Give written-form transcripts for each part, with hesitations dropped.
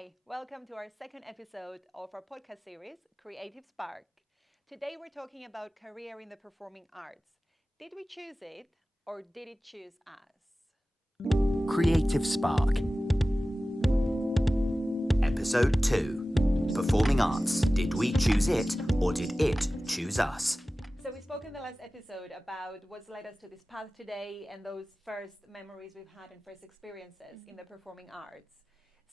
Hi, welcome to our second episode of our podcast series, Creative Spark. Today we're talking about career in the performing arts. Did we choose it or did it choose us? Creative Spark. Episode 2. Performing Arts. Did we choose it or did it choose us? So we spoke in the last episode about what's led us to this path today and those first memories we've had and first experiences in the performing arts.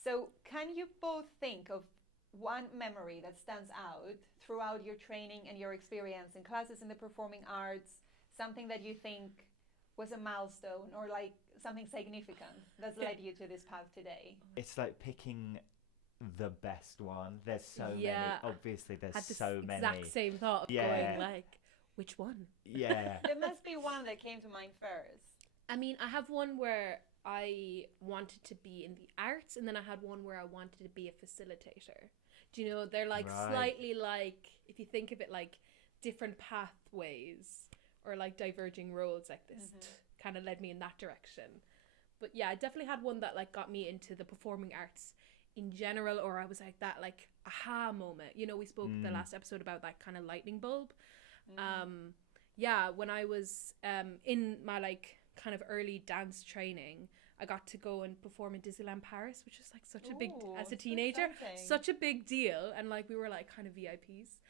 So can you both think of one memory that stands out throughout your training and your experience in classes in the performing arts, something that you think was a milestone or like something significant that's led you to this path today? It's like picking the best one. There's so many. Obviously, there's Had the so many. exact same thought of going like, which one? Yeah. There must be one that came to mind first. I mean, I have one where I wanted to be in the arts, and then I had one where I wanted to be a facilitator. Do you know, they're like slightly like, if you think of it like different pathways or like diverging roads, like this kind of led me in that direction. But yeah, I definitely had one that like got me into the performing arts in general, or I was like that like aha moment. You know, we spoke the last episode about that kind of lightning bulb. Yeah, when I was in my like kind of early dance training, I got to go and perform in Disneyland Paris, which was like such a big, as a teenager, such a big deal. And like we were like kind of VIPs.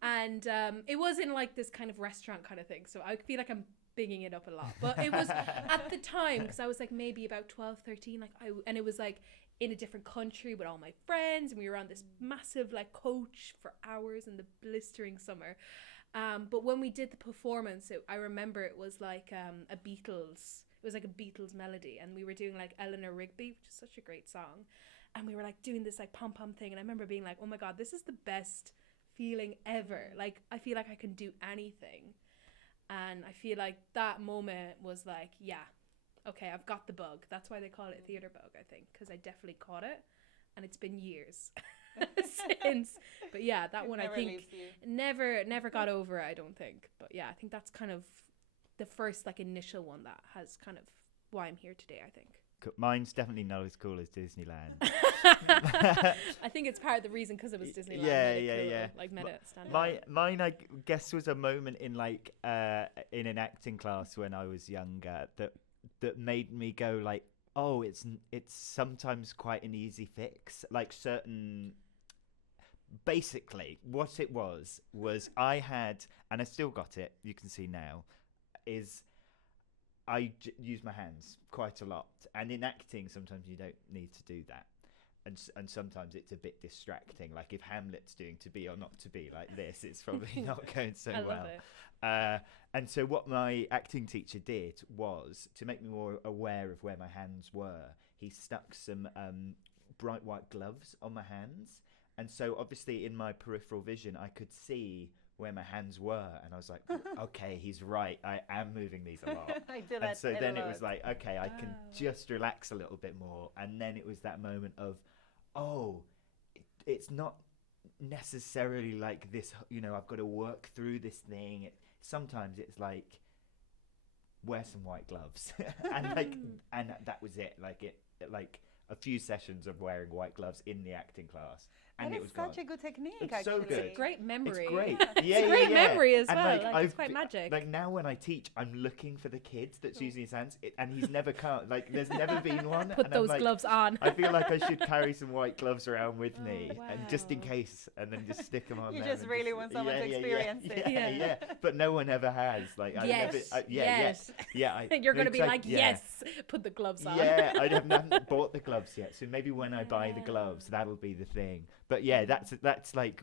And it wasn't like this kind of restaurant kind of thing. So I feel like I'm bigging it up a lot. But it was at the time, because I was like maybe about 12, 13, and it was like in a different country with all my friends. And we were on this massive like coach for hours in the blistering summer. But when we did the performance, I remember it was like a Beatles. It was like a Beatles melody, and we were doing like Eleanor Rigby, which is such a great song, and we were like doing this like pom pom thing, and I remember being like, oh my god, this is the best feeling ever. Like I feel like I can do anything, and I feel like that moment was like, yeah, okay, I've got the bug. That's why they call it theatre bug, I think, because I definitely caught it, and it's been years since. But yeah, that one I think never got over it, I don't think. But yeah, I think that's kind of the first like initial one that has kind of why I'm here today, I think. Mine's definitely not as cool as Disneyland. I think it's part of the reason because it was Disneyland. Yeah. Like made it stand Mine, out. mine, I guess, was a moment in like in an acting class when I was younger that made me go like, oh, it's sometimes quite an easy fix. Like certain, basically, what it was I had, and I still got it. You can see now, is I use my hands quite a lot, and in acting, sometimes you don't need to do that. And sometimes it's a bit distracting. Like if Hamlet's doing to be or not to be like this, it's probably not going so I well. love it. And so what my acting teacher did was, to make me more aware of where my hands were, he stuck some bright white gloves on my hands. And so obviously in my peripheral vision, I could see where my hands were. And I was like, okay, he's right. I am moving these a lot. I do that. And so then a it lot. was like, okay, I can just relax a little bit more. And then it was that moment of, oh, it's not necessarily like this, you know, I've got to work through this thing. Sometimes it's like, wear some white gloves. and that was it. Like a few sessions of wearing white gloves in the acting class. And that it is was such a good technique, It's actually. so good. It's a great memory. It's great. It's a great memory as And well. Like, it's quite magic. Like now when I teach, I'm looking for the kid that's using his hands, and he's never come. Like there's never been one. Put and those I'm like, gloves on. I feel like I should carry some white gloves around with me, wow. and just in case, and then just stick them on. You them just and really want someone to experience it. Yeah. But no one ever has. Like Yes. You're going to be like, yes, put the gloves on. Yeah, I haven't bought the gloves yet, so maybe when I buy the gloves, that'll be the thing. But yeah, that's like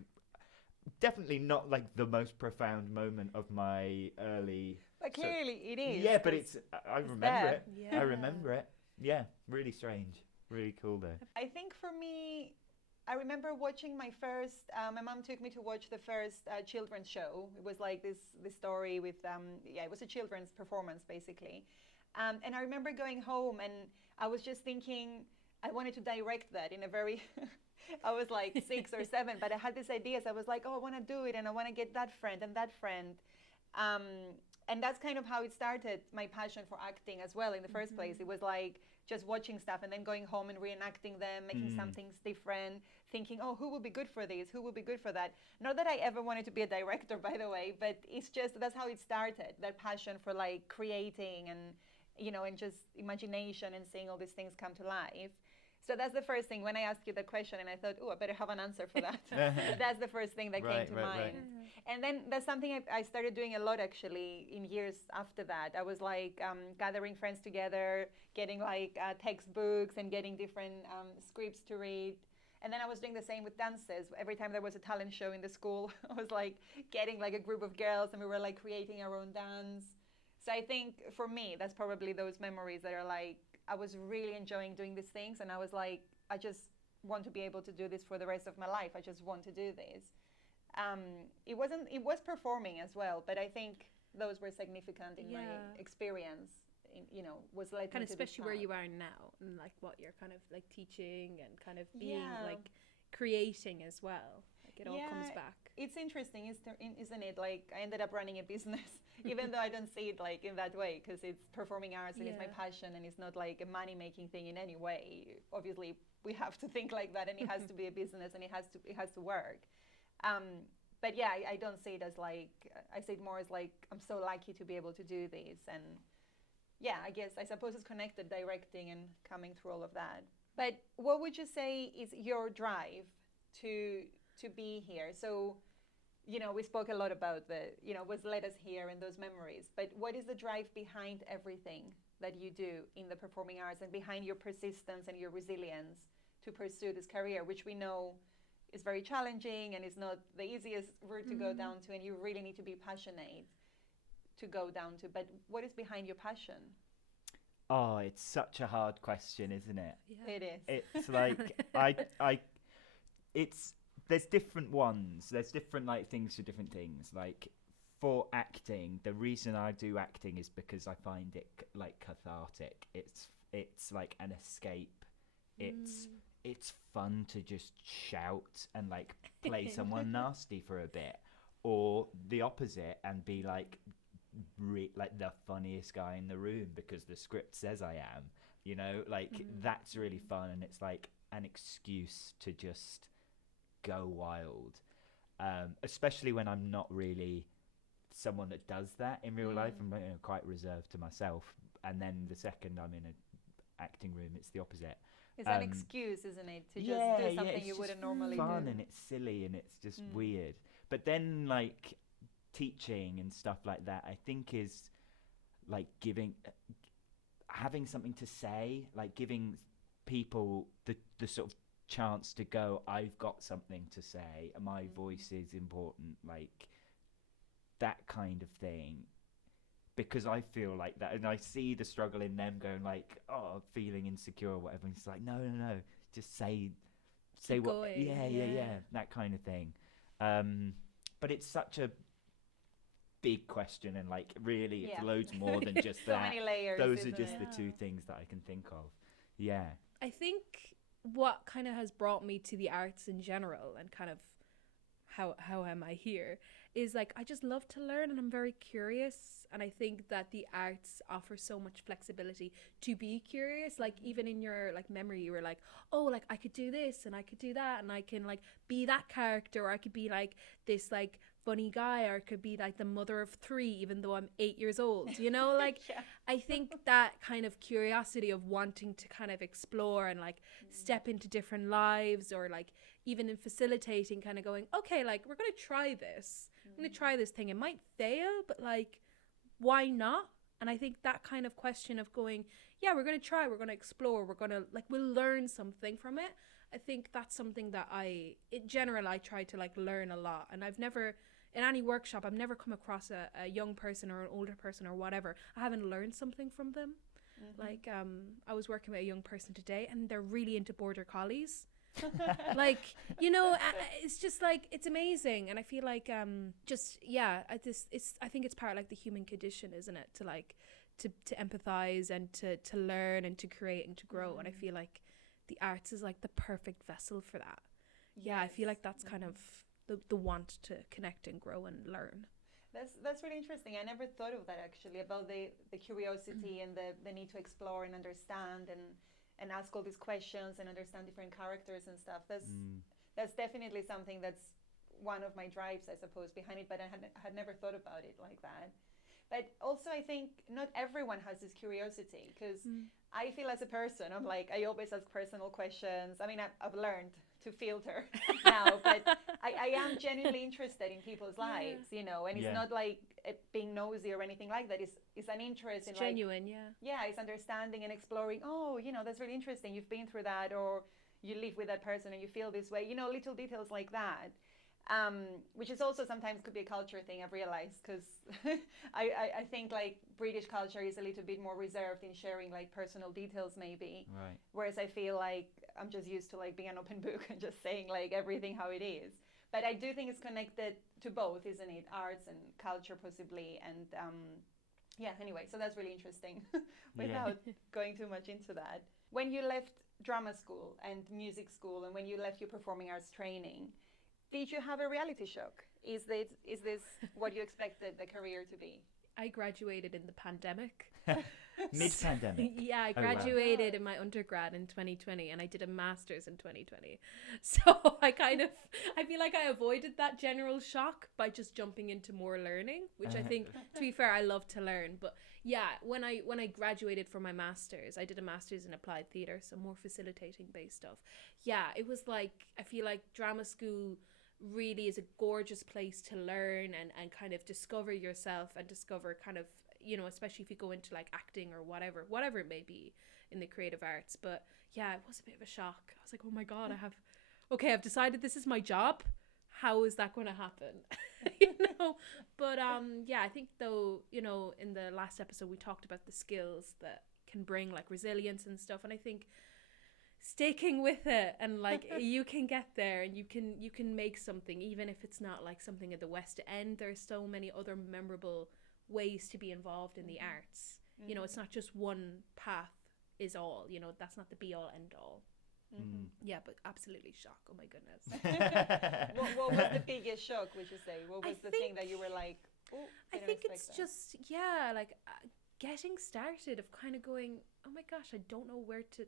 definitely not like the most profound moment of my early. But clearly it is. Yeah, but I remember there. it. Yeah. I remember it. Yeah, really strange, really cool though. I think for me, I remember watching my first. My mom took me to watch the first children's show. It was like this story with it was a children's performance basically, and I remember going home and I was just thinking I wanted to direct that in a very. I was like 6 or 7, but I had these ideas. I was like, oh, I want to do it, and I want to get that friend and that friend. And that's kind of how it started, my passion for acting as well in the first place. It was like just watching stuff and then going home and reenacting them, making some things different, thinking, oh, who will be good for this? Who will be good for that? Not that I ever wanted to be a director, by the way, but it's just that's how it started, that passion for like creating and, you know, and just imagination and seeing all these things come to life. So that's the first thing when I asked you the question, and I thought, oh, I better have an answer for that. That's the first thing that came to mind. And then that's something I started doing a lot actually in years after that. I was like gathering friends together, getting like textbooks and getting different scripts to read. And then I was doing the same with dances. Every time there was a talent show in the school, I was like getting like a group of girls and we were like creating our own dance. So I think for me, that's probably those memories that are like, I was really enjoying doing these things, and I was like, I just want to be able to do this for the rest of my life. I just want to do this. It was performing as well, but I think those were significant in my experience. You know, was led kind me of to this especially where path. you are now, and like what you're kind of like teaching and kind of being like creating as well. Like it all comes back. It's interesting, isn't it? Like I ended up running a business, even though I don't see it like in that way, because it's performing arts and it's my passion, and it's not like a money-making thing in any way. Obviously, we have to think like that, and it has to be a business, and it has to work. But yeah, I don't see it as like, I see it more as like I'm so lucky to be able to do this, and yeah, I suppose it's connected, directing and coming through all of that. But what would you say is your drive to be here? So, you know, we spoke a lot about the, you know, what's led us here and those memories. But what is the drive behind everything that you do in the performing arts and behind your persistence and your resilience to pursue this career, which we know is very challenging and is not the easiest route to go down to, and you really need to be passionate to go down to. But what is behind your passion? Oh, it's such a hard question, isn't it? Yeah. It is. It's like there's different ones. There's different like things for different things. Like for acting, the reason I do acting is because I find it like cathartic. It's like an escape. It's fun to just shout and like play someone nasty for a bit, or the opposite and be like like the funniest guy in the room because the script says I am. You know, like that's really fun, and it's like an excuse to just go wild, especially when I'm not really someone that does that in real life. I'm quite reserved to myself, and then the second I'm in an acting room, it's the opposite. It's an excuse, isn't it, to just do something you wouldn't normally fun do. And it's silly and it's just weird. But then like teaching and stuff like that, I think is like having something to say, like giving people the sort of chance to go, I've got something to say, my voice is important, like that kind of thing. Because I feel like that, and I see the struggle in them going like, oh, feeling insecure or whatever. And it's like, no, just say Keep what, going. yeah, that kind of thing. But it's such a big question, and like really, it's loads more than just so that. many layers. Those are isn't just it? the two things that I can think of. Yeah. I think what kind of has brought me to the arts in general, and kind of how am I here, is like I just love to learn, and I'm very curious, and I think that the arts offer so much flexibility to be curious. Like even in your like memory, you were like, oh, like I could do this and I could do that, and I can like be that character, or I could be like this like funny guy, or I could be like the mother of 3 even though I'm 8 years old, you know. Like I think that kind of curiosity of wanting to kind of explore and like step into different lives, or like even in facilitating, kind of going, okay, like we're gonna try this, I'm gonna try this thing, it might fail, but like why not? And I think that kind of question of going, yeah, we're gonna try, we're gonna explore, we're gonna like, we'll learn something from it. I think that's something that in general I try to like learn a lot, and I've never, in any workshop, I've never come across a young person or an older person or whatever, I haven't learned something from them. Like I was working with a young person today, and they're really into border collies. Like, you know, it's just like, it's amazing. And I feel like I think it's part of like the human condition, isn't it, to like to empathize and to learn and to create and to grow. And I feel like the arts is like the perfect vessel for that. I feel like that's kind of the want to connect and grow and learn. That's really interesting. I never thought of that actually, about the curiosity and the need to explore and understand and ask all these questions and understand different characters and stuff. That's definitely something that's one of my drives, I suppose, behind it, but I had never thought about it like that. But also, I think not everyone has this curiosity, because I feel as a person, I'm like, I always ask personal questions. I mean, I've learned to filter now, but I am genuinely interested in people's lives, you know, and it's not like it being nosy or anything like that. It's an interest in genuine, like, yeah, it's understanding and exploring. Oh, you know, that's really interesting. You've been through that, or you live with that person and you feel this way. You know, little details like that. Which is also sometimes could be a culture thing, I've realized, because I think like British culture is a little bit more reserved in sharing like personal details maybe, Right. whereas I feel like I'm just used to like being an open book and just saying like everything how it is. But I do think it's connected to both, isn't it? Arts and culture possibly, and yeah, anyway, so that's really interesting without going too much into that. When you left drama school and music school, and when you left your performing arts training, did you have a reality shock? Is this what you expected the career to be? I graduated in the pandemic. Mid-pandemic. Yeah, I Oh, wow. graduated in my undergrad in 2020 and I did a master's in 2020. So I feel like I avoided that general shock by just jumping into more learning, which I think, to be fair, I love to learn. But yeah, when I graduated from my master's, I did a master's in applied theatre, so more facilitating based stuff. Yeah, it was like, I feel like drama school really is a gorgeous place to learn and kind of discover yourself and discover kind of, you know, especially if you go into like acting or whatever it may be in the creative arts. But yeah, it was a bit of a shock. I was like, oh my God, I've decided this is my job. How is that going to happen? You know? But yeah, I think though, you know, in the last episode we talked about the skills that can bring like resilience and stuff, and I think sticking with it and like you can get there and you can make something, even if it's not like something at the West End. There's so many other memorable ways to be involved in the arts. You know, it's not just one path is all, you know, that's not the be all end all. Yeah, but absolutely shock. Oh my goodness. What was the biggest shock, would you say? What was the thing that you were like, oh, I think it's just, yeah, like getting started, of kind of going, oh my gosh, I don't know where to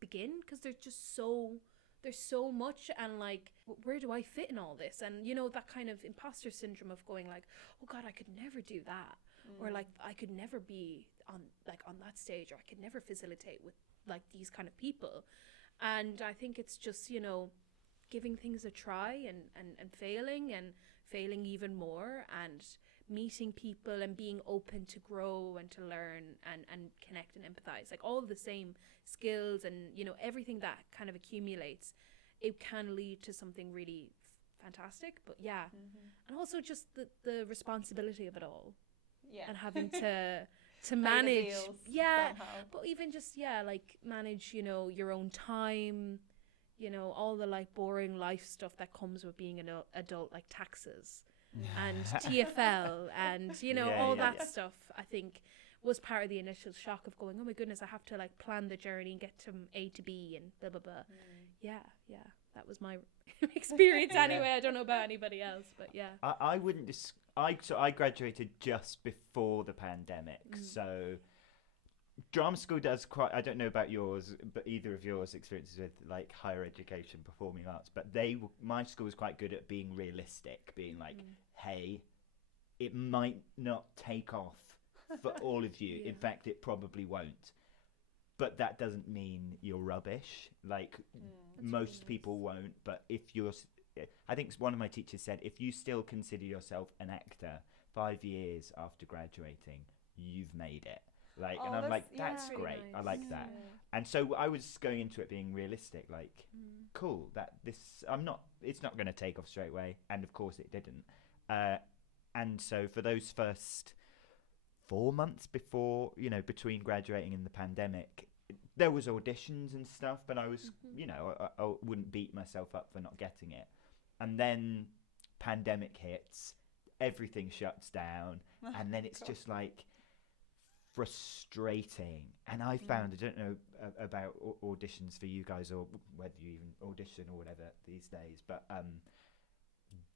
begin, because there's so much, and like, where do I fit in all this? And you know, that kind of imposter syndrome of going like, oh God, I could never do that, or like I could never be on that stage, or I could never facilitate with like these kind of people. And I think it's just, you know, giving things a try and failing even more, and meeting people and being open to grow and to learn and connect and empathize, like all the same skills and, you know, everything that kind of accumulates, it can lead to something really fantastic. But yeah, and also just the responsibility of it all, and having to manage, somehow. but even just, like manage, you know, your own time, you know, all the like boring life stuff that comes with being an adult, like taxes and TFL and, you know, all that stuff, I think was part of the initial shock of going, oh my goodness, I have to like plan the journey and get from A to B and blah, blah, blah. Yeah, that was my experience anyway. I don't know about anybody else, but yeah. I wouldn't I graduated just before the pandemic, so drama school does quite, I don't know about yours, but either of yours experiences with like higher education, performing arts, but my school was quite good at being realistic, being like, hey, it might not take off for all of you. In fact, it probably won't. But that doesn't mean you're rubbish. Like, most people won't. But if you're, I think one of my teachers said, if you still consider yourself an actor 5 years after graduating, you've made it. Like, and I'm like, that's great. Nice. I like that. And so I was going into it being realistic, like, cool, it's not going to take off straight away. And of course it didn't. And so for those first 4 months before, you know, between graduating and the pandemic, there was auditions and stuff, but I was, you know, I wouldn't beat myself up for not getting it. And then pandemic hits, everything shuts down, and then it's just like frustrating. And I found, I don't know about auditions for you guys, or whether you even audition or whatever these days, but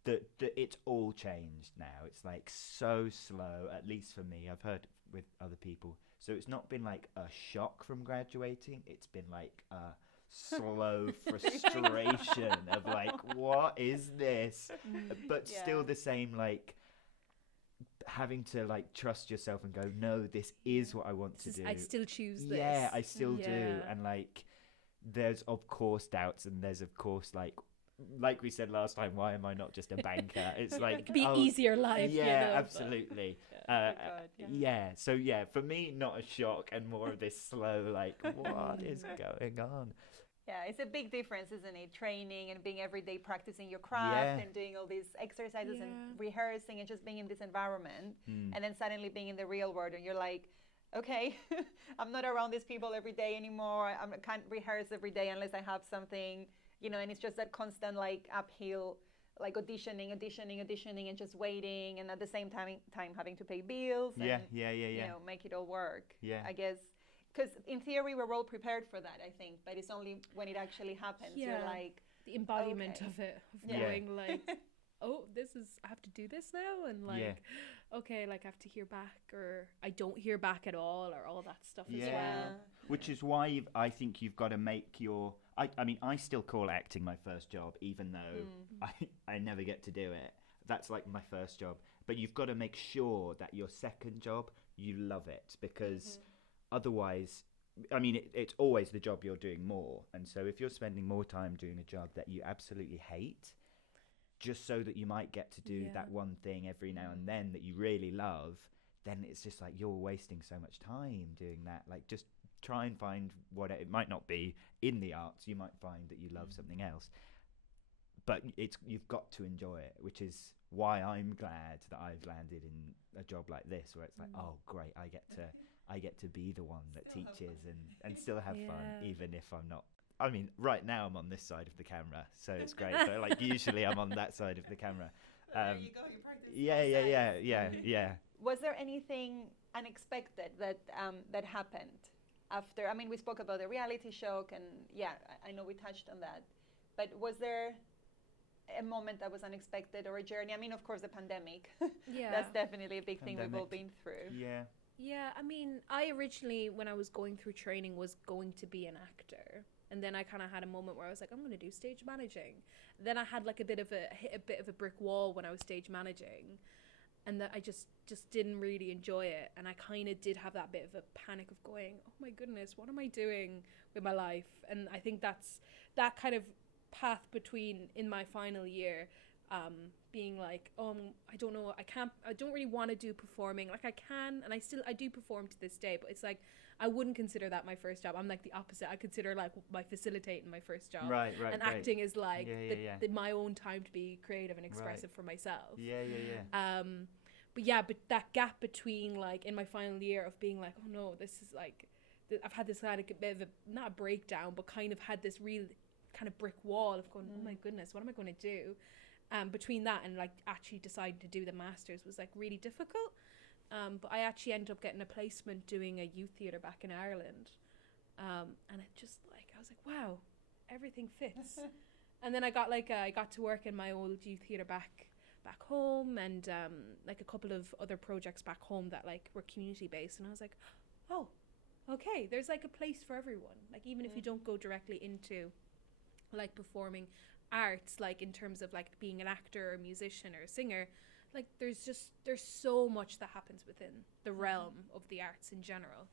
that it's all changed now. It's like so slow, at least for me. I've heard with other people. So it's not been like a shock from graduating. It's been like a slow frustration of like, what is this? But still the same, like having to like trust yourself and go, no, this is what I want to do. I still choose this. Yeah, I still do. Yeah. And like, there's of course doubts, and there's of course like we said last time, why am I not just a banker? It's like It could be easier life. Yeah, you know, but- absolutely. God, Yeah. So yeah, for me, not a shock, and more of this slow, like, what is going on? Yeah, it's a big difference, isn't it? Training and being every day practicing your craft Yeah. and doing all these exercises and Yeah. rehearsing and just being in this environment, Mm. and then suddenly being in the real world, and you're like, okay, I'm not around these people every day anymore. I can't rehearse every day unless I have something, you know. And it's just that constant like uphill, like auditioning, and just waiting, and at the same time having to pay bills. Yeah, and, yeah. You know, make it all work. Yeah. I guess. Because in theory we're all prepared for that, I think, but it's only when it actually happens you're Yeah. like, The embodiment Okay. of it, of Yeah. knowing like, oh, I have to do this now, and like, Yeah. okay, like I have to hear back, or I don't hear back at all, or all that stuff as Yeah. well. Which is why I think you've got to make your. I mean, I still call acting my first job, even though I never get to do it. That's like my first job. But you've got to make sure that your second job, you love it, because otherwise, I mean, it's always the job you're doing more. And so if you're spending more time doing a job that you absolutely hate, just so that you might get to do Yeah. that one thing every now and then that you really love, then it's just like you're wasting so much time doing that. Like, just try and find what it might not be in the arts. You might find that you love something else, but you've got to enjoy it, which is why I'm glad that I've landed in a job like this, where it's like, oh great, I get to be the one that teaches and still have fun, Yeah. even if I'm not. I mean, right now I'm on this side of the camera, so it's great. But like usually I'm on that side of the camera. there you go, you practice. Yeah. Was there anything unexpected that happened after? I mean, we spoke about the reality show, and yeah, I know we touched on that, but was there a moment that was unexpected, or a journey? I mean, of course, the pandemic. Yeah. That's definitely a big thing we've all Pandemic. been through. Yeah. Yeah, I mean, I originally, when I was going through training, was going to be an actor. And then I kind of had a moment where I was like, I'm going to do stage managing. Then I had like hit a bit of a brick wall when I was stage managing. And that I just didn't really enjoy it. And I kind of did have that bit of a panic of going, oh my goodness, what am I doing with my life? And I think that's that kind of path between, in my final year, being like, I don't know, I don't really want to do performing. Like I can, and I do perform to this day, but it's like, I wouldn't consider that my first job. I'm like the opposite. I consider like my facilitating my first job. Right. And acting is like Yeah. my own time to be creative and expressive for myself. Yeah. But that gap between like in my final year of being like, oh no, this is like, I've had this kind of bit of a, not a breakdown, but kind of had this real kind of brick wall of going, oh my goodness, what am I going to do? Between that and like actually deciding to do the masters was like really difficult. But I actually ended up getting a placement doing a youth theatre back in Ireland. And it just like, I was like, wow, everything fits. And then I got to work in my old youth theatre back home, and like a couple of other projects back home that like were community based. And I was like, oh, okay, there's like a place for everyone. Like even if you don't go directly into like performing arts, like in terms of like being an actor or a musician or a singer, like there's so much that happens within the realm of the arts in general.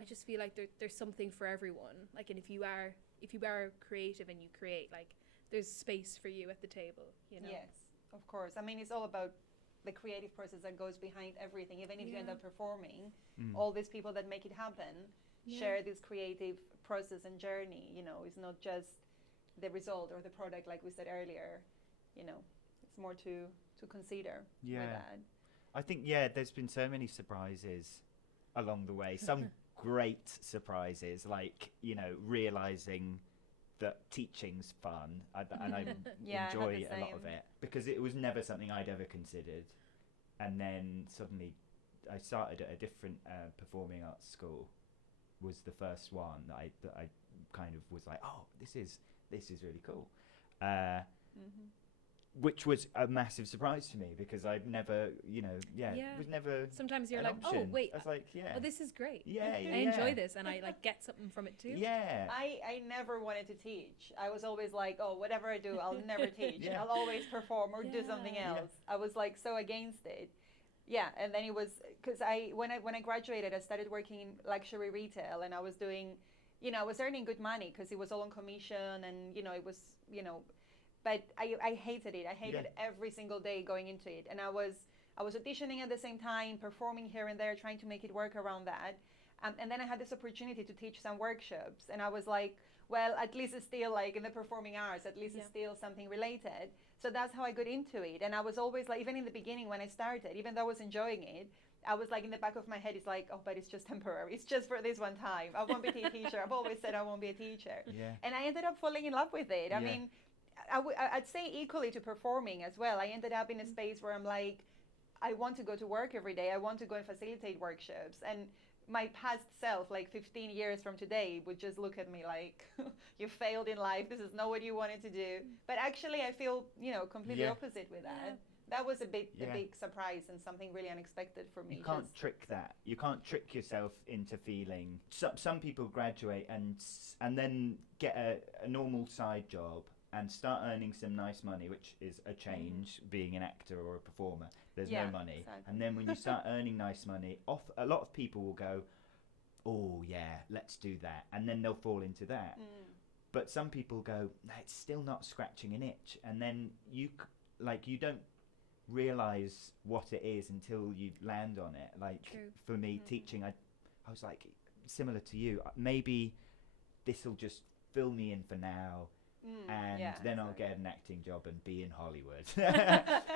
I just feel like there's something for everyone. Like, and if you are creative and you create, like there's space for you at the table, you know. Yes, of course. I mean, it's all about the creative process that goes behind everything. Even if you end up performing, all these people that make it happen share this creative process and journey. You know, it's not just the result or the product, like we said earlier. You know, it's more to consider with that. I think there's been so many surprises along the way. Some great surprises, like, you know, realizing that teaching's fun, and I enjoy a lot of it, because it was never something I'd ever considered. And then suddenly I started at a different performing arts school, was the first one that I kind of was like, oh, this is really cool. which was a massive surprise to me because I've never, it was never. Sometimes you're an like, option. oh wait, I was like, yeah, oh this is great. yeah, I enjoy this, and I like get something from it too. Yeah, I never wanted to teach. I was always like, oh, whatever I do, I'll never teach. Yeah. I'll always perform or do something Yeah. else. I was like so against it. Yeah, and then it was because when I graduated, I started working in luxury retail, and I was doing, I was earning good money because it was all on commission, and it was, but I hated it. I hated every single day going into it, and I was auditioning at the same time, performing here and there, trying to make it work around that. And then I had this opportunity to teach some workshops, and I was like, well, at least it's still like in the performing arts, at least it's still something related. So that's how I got into it. And I was always like, even in the beginning when I started, even though I was enjoying it, I was like in the back of my head, it's like, oh, but it's just temporary. It's just for this one time. I won't be a teacher. I've always said I won't be a teacher. Yeah. And I ended up falling in love with it. I mean, I'd say equally to performing as well. I ended up in a space where I'm like, I want to go to work every day. I want to go and facilitate workshops. And my past self, like 15 years from today, would just look at me like, you failed in life. This is not what you wanted to do. But actually, I feel, completely opposite with that. Yeah. That was a big surprise and something really unexpected for me. You can't trick that. You can't trick yourself into feeling. Some people graduate and then get a normal side job and start earning some nice money, which is a change being an actor or a performer. There's no money. Exactly. And then when you start earning nice money, a lot of people will go, oh yeah, let's do that. And then they'll fall into that. But some people go, no, it's still not scratching an itch. And then you don't realize what it is until you land on it. Like for me, teaching, I was like, similar to you, maybe this will just fill me in for now. And then I'll get an acting job and be in Hollywood.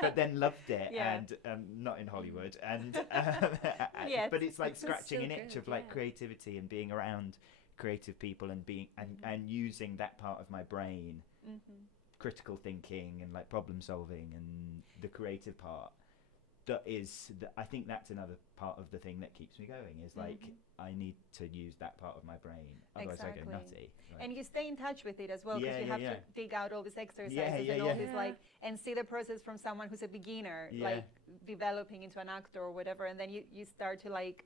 But then loved it and not in Hollywood. And but it's like scratching an itch of like creativity and being around creative people and being and using that part of my brain, critical thinking and like problem solving and the creative part. I think that's another part of the thing that keeps me going is like I need to use that part of my brain, otherwise I go nutty. Like, and you stay in touch with it as well because you have to dig out all these exercises and all this like and see the process from someone who's a beginner like developing into an actor or whatever, and then you start to like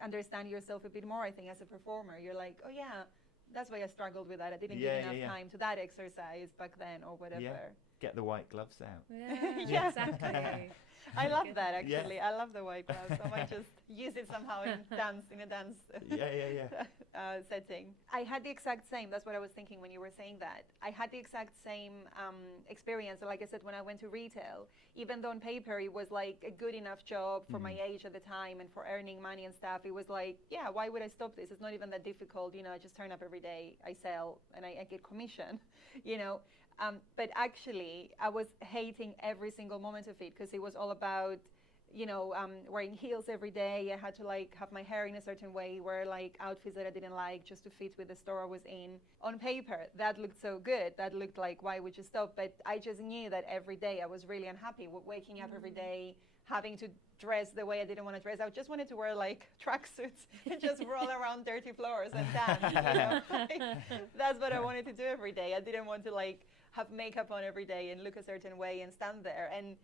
understand yourself a bit more. I think as a performer you're like, oh yeah, that's why I struggled with that. I didn't give enough time to that exercise back then or whatever. Get the white gloves out. Yeah. Exactly. I love that actually. I love the white gloves. I might just use it somehow in a dance setting. I had the exact same. That's what I was thinking when you were saying that. I had the exact same experience. Like I said, when I went to retail, even though on paper it was like a good enough job for my age at the time and for earning money and stuff, it was like, yeah, why would I stop this? It's not even that difficult. I just turn up every day, I sell, and I get commission. But actually, I was hating every single moment of it because it was all about, wearing heels every day. I had to like have my hair in a certain way, wear like outfits that I didn't like just to fit with the store I was in. On paper, that looked so good. That looked like, why would you stop? But I just knew that every day I was really unhappy with waking up every day, having to dress the way I didn't want to dress. I just wanted to wear like tracksuits and just roll around dirty floors and dance. That's what I wanted to do every day. I didn't want to like have makeup on every day and look a certain way and stand there. And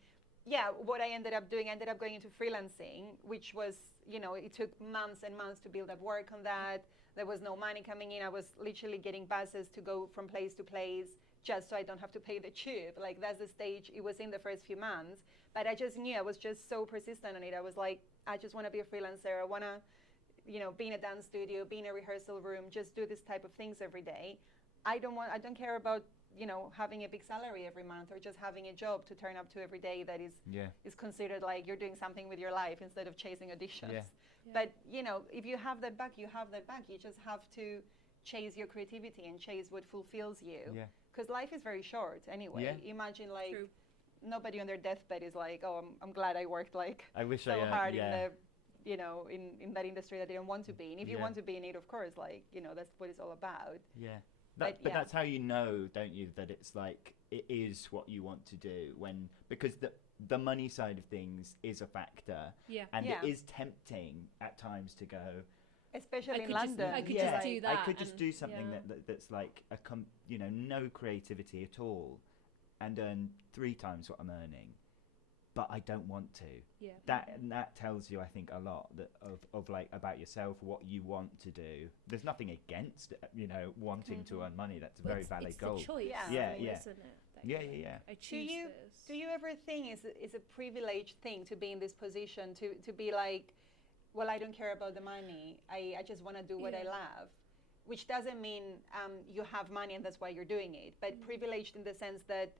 what I ended up doing, I ended up going into freelancing, which was, it took months and months to build up work on that. There was no money coming in. I was literally getting buses to go from place to place just so I don't have to pay the tube. Like that's the stage it was in the first few months. But I just knew I was just so persistent on it. I was like, I just want to be a freelancer. I want to, be in a dance studio, be in a rehearsal room, just do this type of things every day. I don't care about having a big salary every month or just having a job to turn up to every day that is considered like you're doing something with your life instead of chasing auditions. But if you have that back, you have that back. You just have to chase your creativity and chase what fulfills you, because life is very short anyway. Imagine like nobody on their deathbed is like, oh, I'm glad I worked like I wish so hard in the in that industry that I didn't want to be in. If you want to be in it, of course, like that's what it's all about. But that's how you know, don't you, that it's like it is what you want to do because the money side of things is a factor, and it is tempting at times to go. Especially in London, I could just do that. I could just do something that's like no creativity at all, and earn 3 times what I'm earning, but I don't want to. Yeah. That tells you, I think, a lot of like about yourself, what you want to do. There's nothing against wanting to earn money. That's a very valid it's goal. The choice, Yeah, isn't it? That I choose this. Do you ever think it's a privileged thing to be in this position to be like, well, I don't care about the money. I just want to do what I love, which doesn't mean you have money and that's why you're doing it, but privileged in the sense that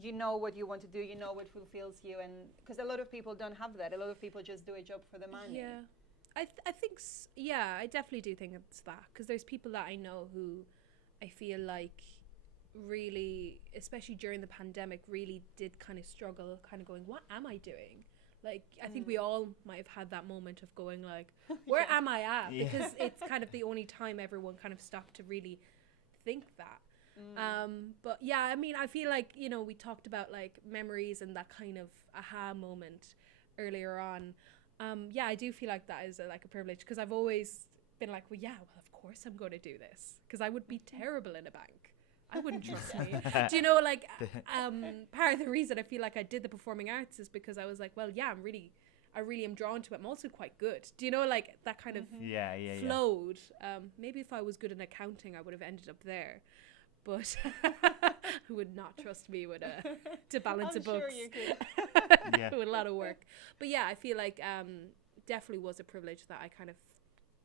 you know what you want to do, you know what fulfills you, and because a lot of people don't have that. A lot of people just do a job for the money. Yeah, I think I definitely do think it's that, because there's people that I know who I feel like really, especially during the pandemic, really did kind of struggle, kind of going, what am I doing? Like, I think we all might have had that moment of going like, where am I at? Because it's kind of the only time everyone kind of stopped to really think that. But yeah, I mean, I feel like, we talked about like memories and that kind of aha moment earlier on. Yeah, I do feel like that is a privilege, because I've always been like, well, of course I'm going to do this, because I would be terrible in a bank. I wouldn't trust me. Do you know, like, part of the reason I feel like I did the performing arts is because I was like, well, yeah, I really am drawn to it. I'm also quite good. Do you know, like, that kind of flowed. Maybe if I was good in accounting, I would have ended up there. But who would not trust me with to balance a books? I'm sure you could. With a lot of work. But yeah, I feel like definitely was a privilege that I kind of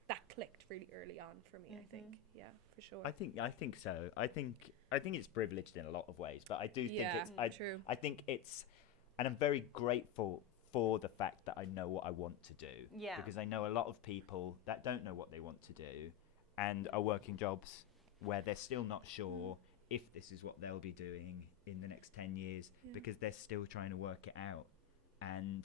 that clicked really early on for me. I think, yeah, for sure. I think so. I think it's privileged in a lot of ways, but I do think it's true. I think it's, and I'm very grateful for the fact that I know what I want to do. Yeah. Because I know a lot of people that don't know what they want to do, and are working jobs where they're still not sure if this is what they'll be doing in the next 10 years, because they're still trying to work it out. And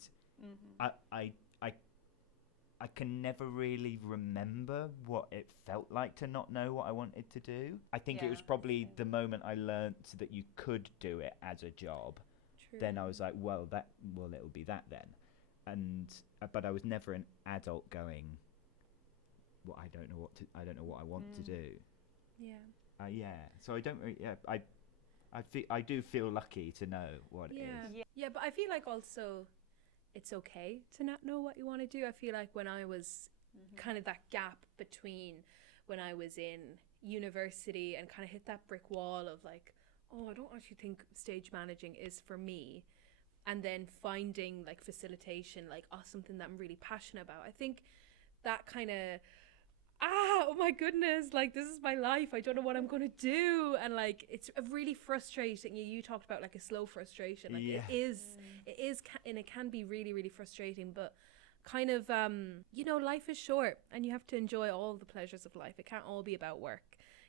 I can never really remember what it felt like to not know what I wanted to do. I think it was probably the moment I learnt that you could do it as a job. True. Then I was like, well, it'll be that then. And but I was never an adult going, well, I don't know what I want to do. Yeah. So I don't really, I do feel lucky to know what it is. Yeah, but I feel like also it's okay to not know what you want to do. I feel like when I was kind of that gap between when I was in university and kind of hit that brick wall of like, oh, I don't actually think stage managing is for me, and then finding like facilitation, like, oh, something that I'm really passionate about. I think that kind of, oh my goodness, like, this is my life, I don't know what I'm going to do. And like, it's a really frustrating, you talked about like a slow frustration, like it is and it can be really, really frustrating, but kind of life is short and you have to enjoy all the pleasures of life. It can't all be about work.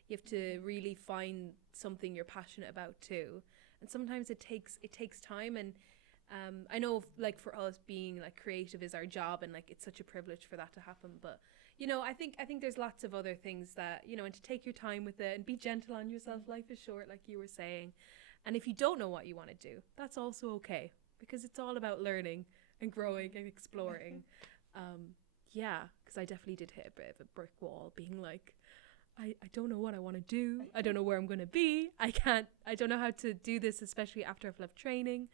You have to really find something you're passionate about too, and sometimes it takes time. And I know, like, for us, being like creative is our job, and like it's such a privilege for that to happen. But I think there's lots of other things that, and to take your time with it and be gentle on yourself. Life is short, like you were saying. And if you don't know what you want to do, that's also okay, because it's all about learning and growing and exploring. Because I definitely did hit a bit of a brick wall, being like, I don't know what I want to do. I don't know where I'm going to be. I don't know how to do this, especially after I've left training.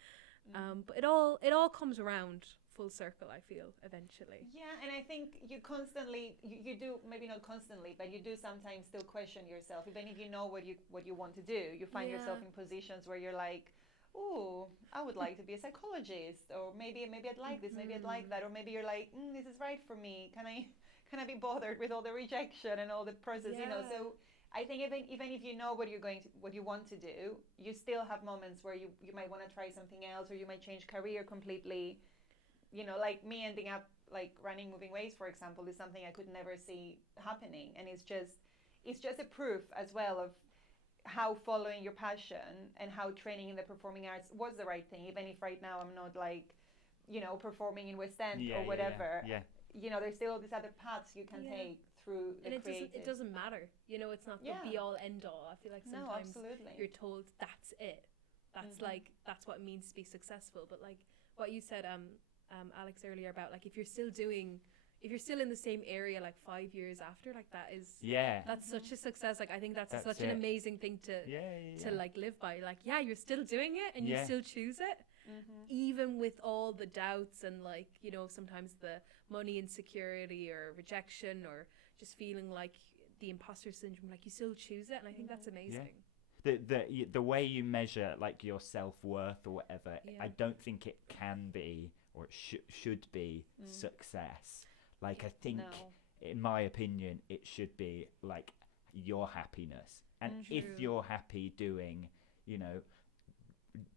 But it all comes around full circle, I feel, eventually. Yeah, and I think you constantly, you do, maybe not constantly, but you do sometimes still question yourself. Even if you know what you want to do, you find yourself in positions where you're like, oh, I would like to be a psychologist, or maybe I'd like this, maybe I'd like that, or maybe you're like, this is right for me. Can I be bothered with all the rejection and all the process, So I think even if you know what you want to do, you still have moments where you might want to try something else, or you might change career completely. Like me ending up like running moving waves, for example, is something I could never see happening, and it's just a proof as well of how following your passion and how training in the performing arts was the right thing, even if right now I'm not like, performing in West End or whatever. There's still all these other paths you can take through the creative. It doesn't matter. It's not the be all end all. I feel like sometimes you're told that's it. That's that's what it means to be successful. But like what you said, Alex, earlier about like, if you're still doing if you're still in the same area like 5 years after, like that is Yeah. that's such a success. Like I think that's That's such an it. amazing thing to like live by. Like you're still doing it and you Yeah. still choose it, even with all the doubts and like sometimes the money insecurity or rejection or just feeling like the imposter syndrome. Like you still choose it, and I think that's amazing. The way you measure like your self-worth or whatever, Yeah. I don't think it can be or it should be success. Like I think, No. in my opinion, it should be like your happiness. And if True. you're happy doing,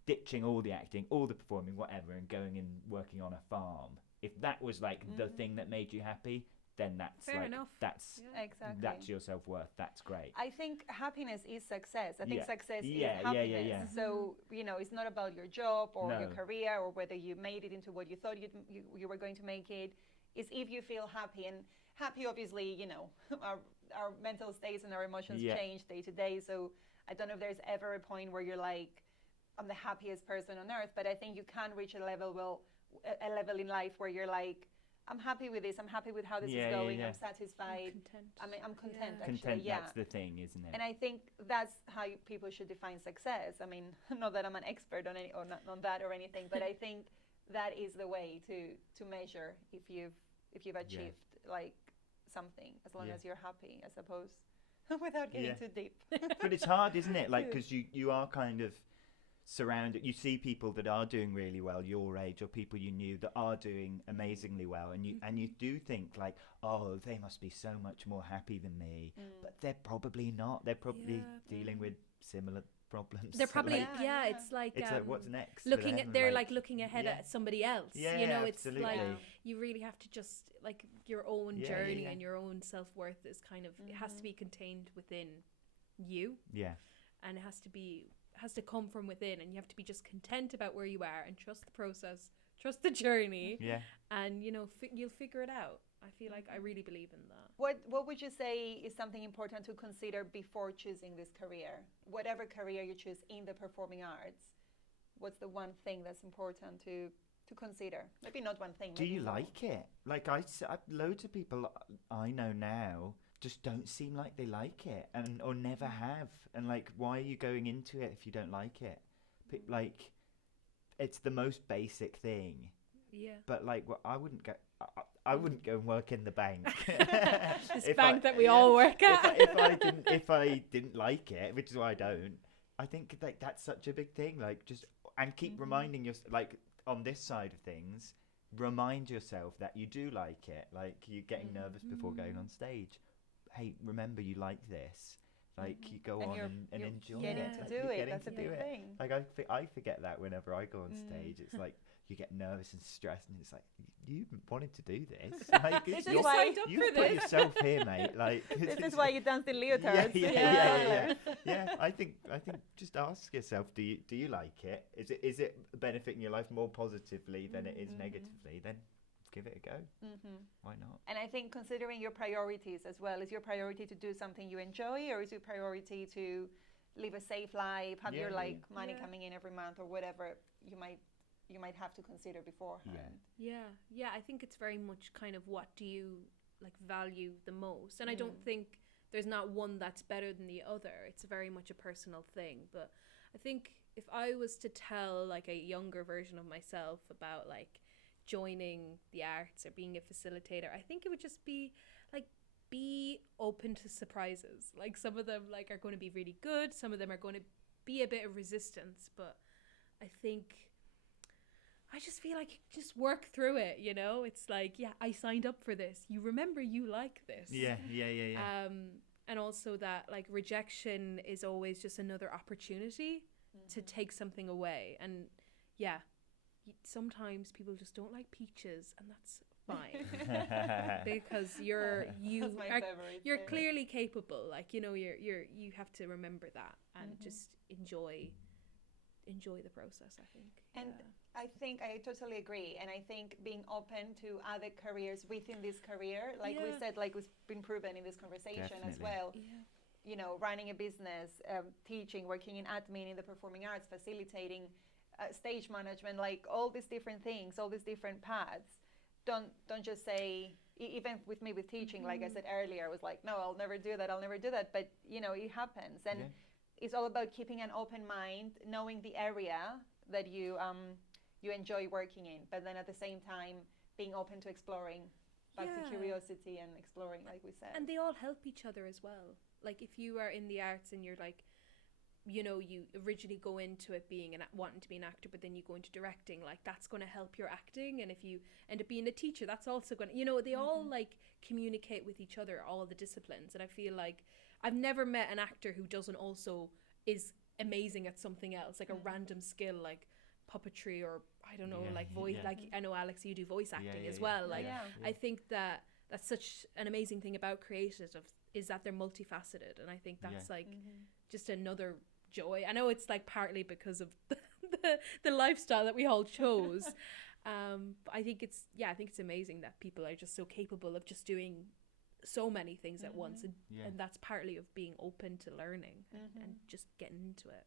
ditching all the acting, all the performing, whatever, and going and working on a farm, if that was like the thing that made you happy, then that's Fair like enough. that's Exactly. that's your self-worth. That's great. I think happiness is success. I think Yeah. success Yeah, is yeah, yeah, happiness. yeah. So, it's not about your job or your No. career or whether you made it into what you thought you were going to make it. It's if you feel happy. And happy, obviously, our mental states and our emotions Yeah. change day to day. So I don't know if there's ever a point where you're like, I'm the happiest person on earth. But I think you can reach a level in life where you're like, I'm happy with this. I'm happy with how this Yeah, is yeah, going. yeah. I'm satisfied. Content. I'm content, Yeah. actually. Content, Yeah. that's the thing, isn't it? And I think that's how people should define success. I mean, not that I'm an expert on any or not on that or anything, but I think that is the way to measure if you've achieved like something, as long Yeah. as you're happy, I suppose, without getting Yeah. too deep. But it's hard, isn't it? Like, Too. because you are kind of surrounded. You see people that are doing really well your age, or people you knew that are doing amazingly well, and you do think like, oh, they must be so much more happy than me, but they're probably not. They're probably Yeah. dealing with similar problems. They're probably Like, Yeah. it's like it's like, what's next? for looking them? at they're like looking ahead yeah. at somebody else. Yeah, It's like absolutely. you really have to just like your own Yeah, journey yeah. and your own self-worth is kind of it has to be contained within you, Yeah, and it has to come from within, and you have to be just content about where you are and trust the process, trust the journey, yeah. and you'll figure it out. I feel like I really believe in that. What would you say is something important to consider before choosing this career? Whatever career you choose in the performing arts, what's the one thing that's important to consider? Maybe not one thing. Do maybe you more. like it? Like loads of people I know now just don't seem like they like it, or never have. And like, why are you going into it if you don't like it? Like, it's the most basic thing. Yeah. But like, I wouldn't go. I wouldn't go and work in the bank. This If bank I- that we all work at. if I didn't like it, which is why I don't. I think like that's such a big thing. Like, just and keep reminding yourself, like on this side of things, remind yourself that you do like it. Like, you're getting nervous before going on stage. Hey, remember you like this. Like, you go And on you're and enjoy getting it. to Like, do you're it. getting That's to a do big it. thing. Like, I forget that whenever I go on stage. It's like you get nervous and stressed, and it's like, you wanted to do this. Like, This is you're- why- signed up you for put this. yourself here, mate. Like, This is why you danced in leotards. yeah. I think just ask yourself, do you like it? Is it benefiting your life more positively than it is negatively? Then give it a go. Why not? And I think considering your priorities as well, is your priority to do something you enjoy, or is your priority to live a safe life, have your Yeah, like money Yeah. coming in every month or whatever you might have to consider beforehand. Yeah, I think it's very much kind of what do you like value the most, and I don't think there's not one that's better than the other. It's very much a personal thing. But I think if I was to tell like a younger version of myself about like joining the arts or being a facilitator, I think it would just be like, be open to surprises. Like, some of them like are going to be really good, some of them are going to be a bit of resistance, but I just feel like just work through it, It's like, yeah, I signed up for this. You remember you like this. Yeah. And also that like rejection is always just another opportunity to take something away. And yeah, sometimes people just don't like peaches, and that's fine. Because That's my favorite. you're clearly capable. Like, you have to remember that and just enjoy the process, I think. And Yeah. I think I totally agree. And I think being open to other careers within this career, like we Yeah. said, like it's been proven in this conversation as Definitely. well. Yeah. Running a business, teaching, working in admin in the performing arts, facilitating, stage management, like all these different things, all these different paths. Don't just say even with me with teaching, like I said earlier, I was like, no, I'll never do that, I'll never do that. But it happens, and it's all about keeping an open mind, knowing the area that you enjoy working in, but then at the same time being open to exploring, back to curiosity and exploring, like we said. And they all help each other as well. Like if you are in the arts and you're like, you originally go into it being wanting to be an actor, but then you go into directing, like that's going to help your acting. And if you end up being a teacher, that's also going to, they all like communicate with each other, all the disciplines. And I feel like I've never met an actor who doesn't also is amazing at something else, like a random skill, like puppetry, or I don't know, like voice, like I know Alex, you do voice acting as well. Like I think that's such an amazing thing about creative is that they're multifaceted. And I think that's like just another joy. I know it's like partly because of the lifestyle that we all chose, but I think it's amazing that people are just so capable of just doing so many things at once, and that's partly of being open to learning and just getting into it.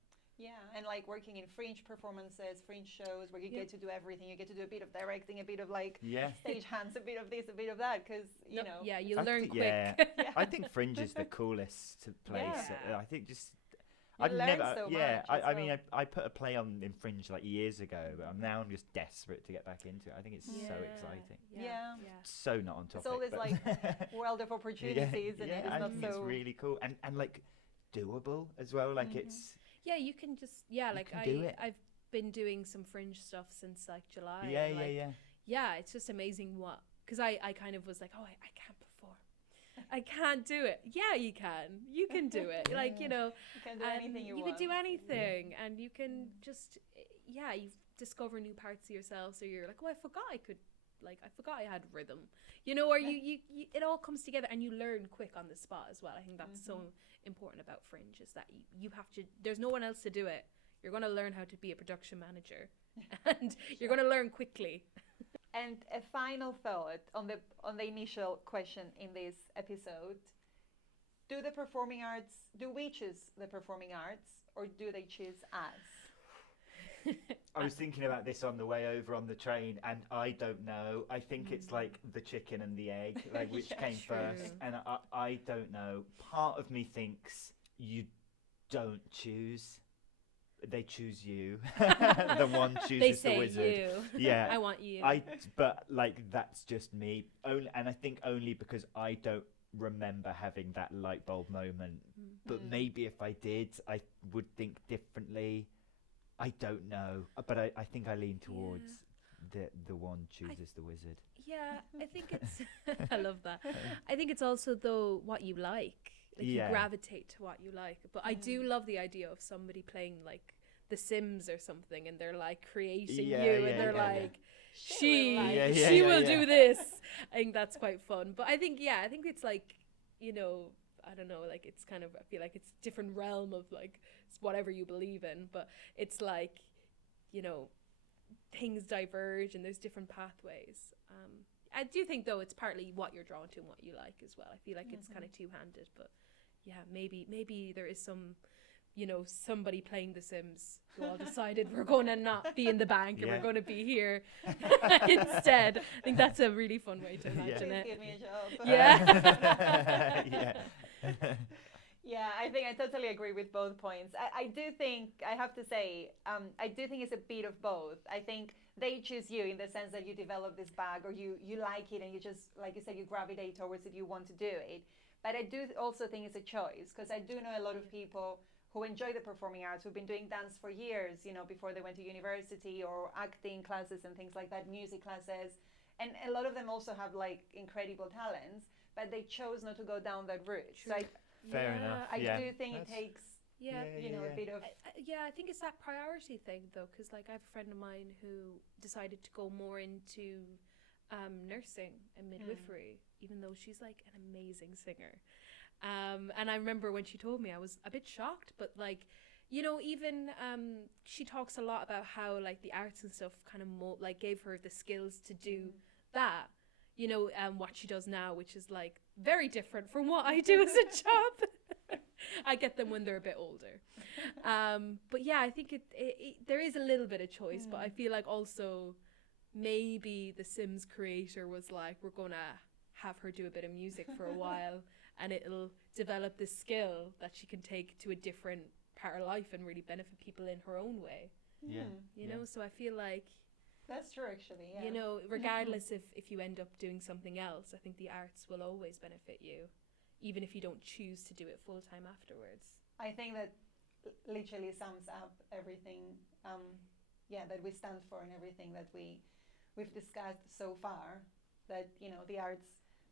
And like working in fringe performances, fringe shows, where you get to do everything. You get to do a bit of directing, a bit of like stage hands, a bit of this, a bit of that, because you learn quick. I think fringe is the coolest place. I think just I've never so much I mean I put a play on in Fringe like years ago, but now I'm just desperate to get back into it. I think it's so exciting. So not on topic. It's always like world of opportunities, and it is I not think so. It's really cool and like doable as well. Like it's you can just like I've been doing some Fringe stuff since like July. It's just amazing because I kind of was like, I can't perform. I can't do it. Yeah, you can. You can do it. Like, you can do anything you want. You can do anything, and you can just, you discover new parts of yourself. So you're like, I forgot I could, I forgot I had rhythm, or you it all comes together, and you learn quick on the spot as well. I think that's so important about Fringe, is that you have to, there's no one else to do it. You're going to learn how to be a production manager, and you're going to learn quickly. And a final thought on the initial question in this episode: do we choose the performing arts, or do they choose us? I was thinking about this on the way over on the train, and I don't know. I think it's like the chicken and the egg, like which came first, and I don't know. Part of me thinks you don't choose. They choose you. The one chooses they say the wizard. You. Yeah, I want you. But like that's just me. And I think only because I don't remember having that light bulb moment. But maybe if I did, I would think differently. I don't know. But I think I lean towards the one chooses the wizard. Yeah, I think it's. I love that. I think it's also though what you like. Like you gravitate to what you like. But I do love the idea of somebody playing like The Sims or something, and they're like creating you, and they're like, she will do this. I think that's quite fun. But I think it's like, I don't know, like it's kind of, I feel like it's different realm of like whatever you believe in, but it's like, things diverge and there's different pathways. I do think though it's partly what you're drawn to and what you like as well. I feel like it's kind of two-handed, but maybe there is some, somebody playing The Sims who all decided we're going to not be in the bank and we're going to be here instead. I think that's a really fun way to imagine it. Give me a job. Yeah. I think I totally agree with both points. I do think, I have to say, I do think it's a bit of both. I think they choose you in the sense that you develop this bag, or you like it and you just, like you said, you gravitate towards it, you want to do it. But I do also think it's a choice, because I do know a lot of people who enjoy the performing arts, who've been doing dance for years, before they went to university, or acting classes and things like that, music classes. And a lot of them also have like incredible talents, but they chose not to go down that route. True. So Fair enough. I do think it takes, a bit of... I think it's that priority thing though, because like I have a friend of mine who decided to go more into nursing and midwifery, even though she's like an amazing singer. And I remember when she told me, I was a bit shocked, but like, even she talks a lot about how like the arts and stuff kind of gave her the skills to do that, what she does now, which is like very different from what I do as a job. I get them when they're a bit older. But yeah, I think there is a little bit of choice, but I feel like also maybe the Sims creator was like, we're gonna have her do a bit of music for a while, and it'll develop this skill that she can take to a different part of life and really benefit people in her own way. Yeah. You know, so I feel like, That's true, actually. Yeah. you know, regardless if you end up doing something else, I think the arts will always benefit you, even if you don't choose to do it full time afterwards. I think that literally sums up everything, that we stand for and everything that we've discussed so far. That, you know, the arts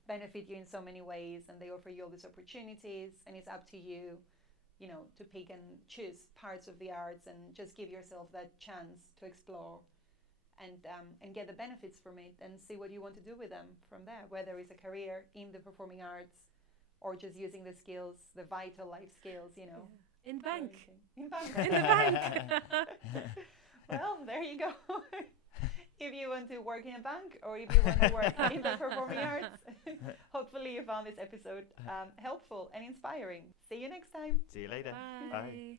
benefit you in so many ways, and they offer you all these opportunities, and it's up to you, you know, to pick and choose parts of the arts and just give yourself that chance to explore and get the benefits from it and see what you want to do with them from there, whether it's a career in the performing arts or just using the skills, the vital life skills, you know. In bank. In bank. In the bank. Well, there you go. If you want to work in a bank or if you want to work in the performing arts, hopefully you found this episode helpful and inspiring. See you next time. See you later. Bye.